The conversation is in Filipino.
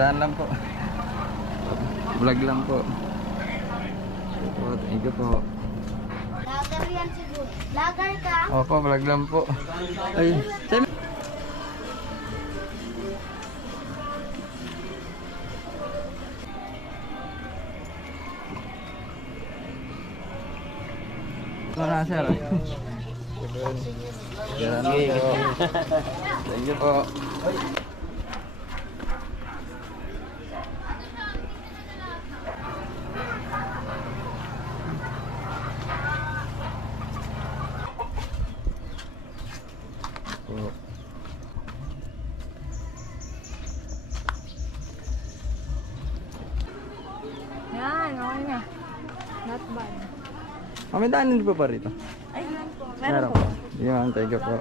Saan lang po. Vlog lang po. Thank you po. Lager yan siguro. Lager ka? Opo, vlog lang po. Ay, sabi. Na sir. Thank you po. Yan, okay na. Not bad. May daanin po pa rito. Ay, po. Meron po. Yan, thank you po.